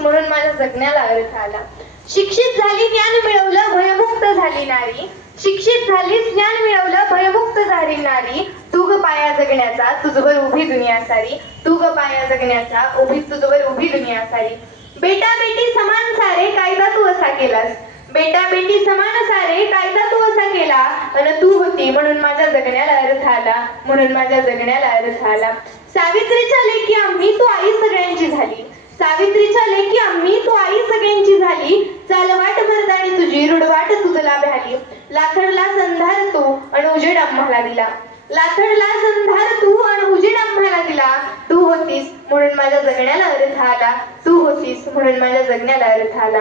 म्हणून माझ्या जगण्याला अर्थ आला. शिक्षित झाली, ज्ञान मिळवलं, भयमुक्त झाली नारी. शिक्षित झाली, ज्ञान मिळवलं, भयमुक्त झाली नारी. तू ग पाया जगण्याचा, तुझवर उभी दुनिया सारी. तू ग पाया जगण्याचा, तुझवर उभी दुनिया सारी. बेटा बेटी समान सारे, कायदा तू असा केलास. बेटा बेटी समान सारे, कायदा तू असा केला. अन तू होती म्हणून माझ्या जगण्याला अर्थ आला, म्हणून माझ्या जगण्याला अर्थ आला. सावित्रीच्या लेकी आम्ही, तू आई सगळ्यांची झाली. सावित्रीच्या लेकी आम्ही, तू आई सगळ्यांची झाली. चालवाट मर्दानी तुझी, रुडवाट तुझला भ्याली. लाथडला संधार तू अन उजेड आम्हाला दिला. लाथडला संधार तू अन उजेड आम्हाला दिला. तू होतीस म्हणून माझ्या जगण्याला अर्थ आला. तू होतीस म्हणून माझ्या जगण्याला अर्थ आला.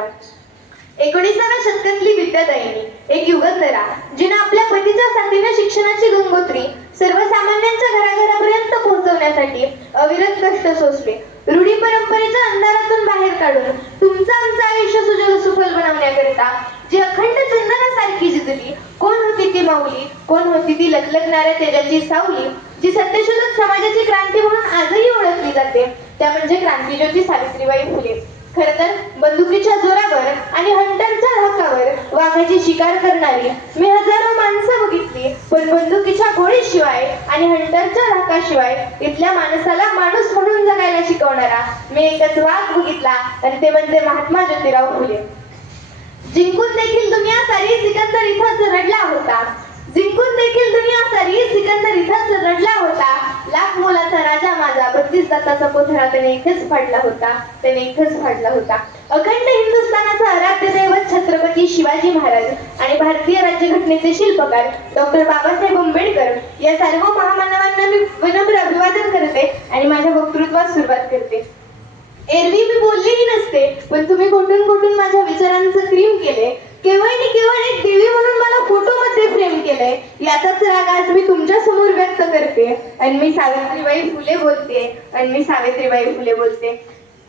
19व्या शतकातली विद्यादायिनी, एक युगंधरा, जिने आपल्या पतीच्या साथीने शिक्षणाची गंगोत्री सर्वसामान्यांच्या घराघरापर्यंत पोहोचवण्यासाठी अविरत कष्ट सोसले. रूढी परंपरेच्या अंधारातून बाहेर काढून तुमचं आमचं आयुष्य सुजल सुफल बनवण्याकरिता जी अखंड चंदनासारखी जिजली. कोण होती ती माऊली, कोण होती ती लखलखणाऱ्या तेजाची सावली, जी सत्यशोधक समाजाची क्रांती म्हणून आजही ओळखली जाते. त्या म्हणजे क्रांतिज्योती सावित्रीबाई फुले. खर तर बंदुकीच्या जोरावर आणि हंटरच्या धाकावर वाघाची शिकार करणारी मी हजारो माणसं बघितली, पण बंदुकीच्या गोळीशिवाय आणि हंटरच्या धाकाशिवाय इथल्या माणसाला माणूस म्हणून जगायला शिकवणारा मी एकच वाघ बघितला, आणि ते म्हणजे महात्मा ज्योतिराव फुले. जिंकून देखील दुनिया सारी सिकंदर इथंच रडला होता. जिंकून देखील दुनिया सारी सिकंदर इथंच रडला होता. लाख मोलाचा राजा माझा 32 दाताचा पुतळा त्याने इथेच फाडला होता. त्याने इथेच फाडला होता. अखंड हिंदुस्थानाचा आराध्य दैवत छत्रपती शिवाजी महाराज आणि भारतीय राज्यघटनेचे शिल्पकार डॉक्टर बाबासाहेब आंबेडकर या सर्व महामानवांना मी विनम्र अभिवादन करते आणि माझ्या वक्तृत्वास सुरुवात करते. एरवी मी बोललेही नसते, पण तुम्ही कोठून कोठून माझ्या विचारांचं क्रीम केले. केवळ एक देवी म्हणून मला फोटोमध्ये फ्रेम केलंय. याचाच राग आज मी तुमच्या समोर व्यक्त करते आणि मी सावित्रीबाई फुले बोलते.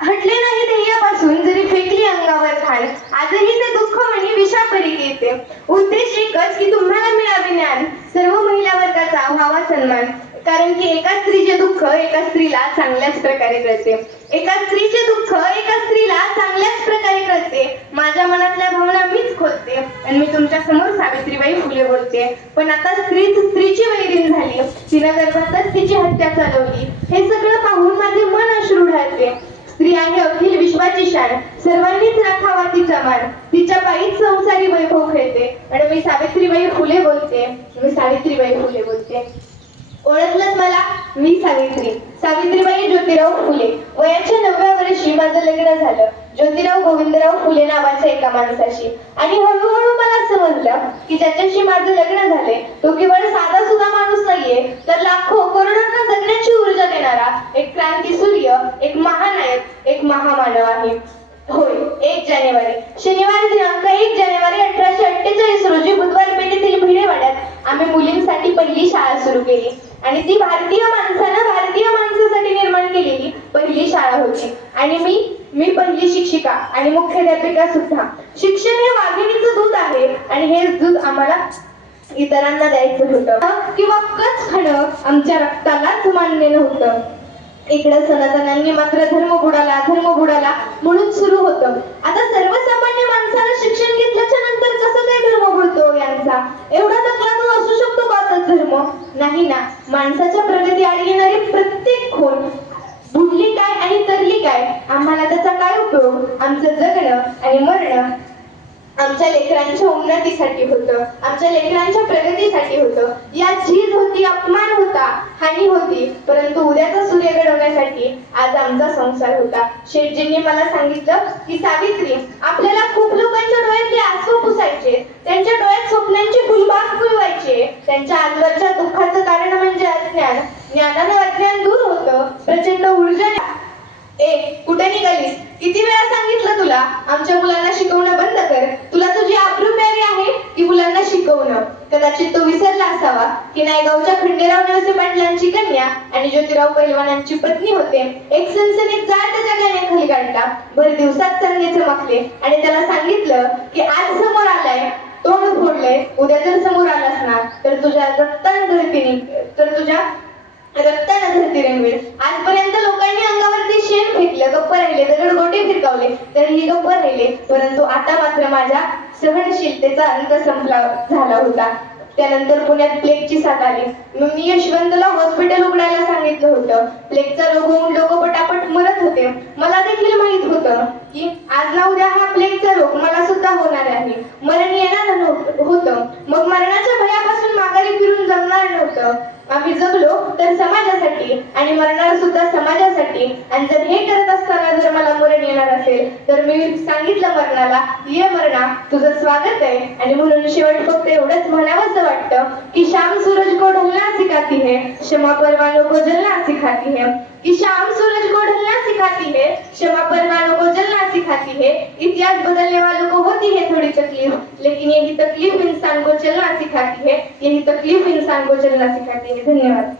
हटले नाही ध्येयापासून जरी फेकली अंगावर खाण, आजही ते दुःख म्हणी विषापरी येते. उद्देश एकच की तुम्हाला मिळावे ज्ञान, सर्व महिला वर्गाचा व्हावा सन्मान. कारण की एका स्त्रीचे दुःख एका स्त्रीला चांगल्याच प्रकारे कळते. एका स्त्रीचे दुःख एका स्त्रीला चांगल्याच प्रकारे कळते. माझ्या मनातल्या भावना मीच खोलते आणि मी तुमच्या समोर सावित्रीबाई फुले बोलते. पण आता स्त्रीची वैरीण झाली, तिनं गर्भातच तिची हत्या चालवली. हे सगळं पाहून माझे मन अश्रू ढाळते. स्त्री आहे अखिल विश्वाची शान, सर्वांनीच राखावा तिचा मान. तिच्या पायीच संसारी वैभव खेळते आणि मी सावित्रीबाई फुले बोलते. ओळखलंच मला, मी सावित्रीबाई ज्योतिराव फुले. वयाच्या 9व्या वर्षी माझं लग्न झालं ज्योतिराव गोविंदराव फुले नावाच्या एका माणसाशी. आणि हळूहळू मला समजलं की ज्याच्याशी माझं लग्न झालंय तो केवळ साधा सुद्धा माणूस नाहीये, तर लाखो करोडोंना जगण्याची ऊर्जा देणारा एक क्रांती सूर्य, एक महानायक, एक महामानव आहे. होय, 1 जानेवारी शनिवारी दिनांक 1 जानेवारी 1848 रोजी बुधवार पेठेतील भिडेवाड्यात आम्ही मुलींसाठी पहिली शाळा सुरू केली. आणि ती भारतीय माणसासाठी निर्माण केलेली पहिली शाळा होती. आणि मी पहिली शिक्षिका आणि मुख्याध्यापिका सुद्धा. शिक्षण हे वाघिणीचं दूध आहे आणि हेच दूध आम्हाला इतरांना द्यायचं होतं किंवा कच खाणं आमच्या रक्तालाच मान्य नव्हतं. इकडं सनातनांनी मात्र धर्म बुडाला म्हणून सुरू होतं. आता सर्वसामान्य माणसाला शिक्षण घेतल्याच्या नंतर कसं काय धर्म बुडतो यांचा? एवढा तकलादू असू शकतो का धर्म? नाही ना. माणसाच्या प्रगती आडी येणारी प्रत्येक खूण बुडली काय आणि तरली काय, आम्हाला त्याचा काय उपयोग? आमचं जगणं आणि मरणं आमच्या लेकरांच्या उन्नतीसाठी होतं, आमच्या लेकरांच्या प्रगतीसाठी होतं. यात झीज होती, अपमान होता, हानी होती, परंतु उद्याचा सूर्य घडवण्यासाठी आज आमचा संसार होता. शेठजींनी मला सांगितलं की सावित्री, आपल्याला खूप लोकांच्या डोळ्यातले आसू पुसायचे, त्यांच्या डोळ्यात स्वप्नांची फुलबाग फुलवायचे. त्यांच्या आजवरच्या दुःखाचं कारण म्हणजे अज्ञान. ज्ञानानं अज्ञान दूर होतं, प्रचंड ऊर्जा. कुठे निघालीस? किती वेळा सांगितलं तुला आमच्या मुलांना शिकवणं बंद कर. तुला तुझी आबरू प्यारी आहे की मुलांना शिकवणं? कदाचित तो विसरला असावा की नायगावच्या खंडेराव नेवसे पाटलांची कन्या आणि ज्योतिराव पैलवानांची पत्नी होते. एक सनसनीत जाळ त्याच्या गाण्याखाली काढला. भर दिवसात चांगले चमकले आणि त्याला सांगितलं की आज समोर आलाय, तोंड फोडलंय, उद्या जर समोर आलास ना तर तुझ्या रक्तानं धरती रंगवेल. आजपर्यंत लोकांनी अंगावरती शेण फेकलं, गप्प राहिले, दगडगोटे फिरकावले, तरीही गप्प राहिले, परंतु आता मात्र माझ्या सहनशीलतेचा अंत संपला झाला होता. त्यानंतर पुण्यात प्लेगची साथ आली. मग मी यशवंतला हॉस्पिटल उघडायला सांगितलं होतं. प्लेगचा रोग होऊन लोक पटापट मरत होते. मला देखील माहित होतं की आज ना उद्या हा प्लेगचा रोग मला सुद्धा होणार आहे, मरण येणार होतं. मग मरणाच्या भयापासून माघारी फिरून जमणार नव्हतं. आम्ही जगलो तर समाजासाठी आणि मरणार सुद्धा समाजासाठी. आणि जर हे करत असताना जर मला मरण येणार असेल तर मी सांगितलं मरणाला, ये मरणा, तुझं स्वागत आहे. आणि म्हणून शेवट फक्त एवढंच म्हणावंसं वाटतं की शाम सूरज को ढलना सिखाती है, क्षमा परवानों को जलना सिखाती है. कि शाम सूरज को ढलना सिखाती है, क्षमा परवानों को जलना सिखाती है. इतिहास बदलने वालों को होती है थोड़ी तकलीफ, लेकिन यही तकलीफ इंसान को चलना सिखाती है. यही तकलीफ इंसान को चलना सिखाती है. धन्यवाद.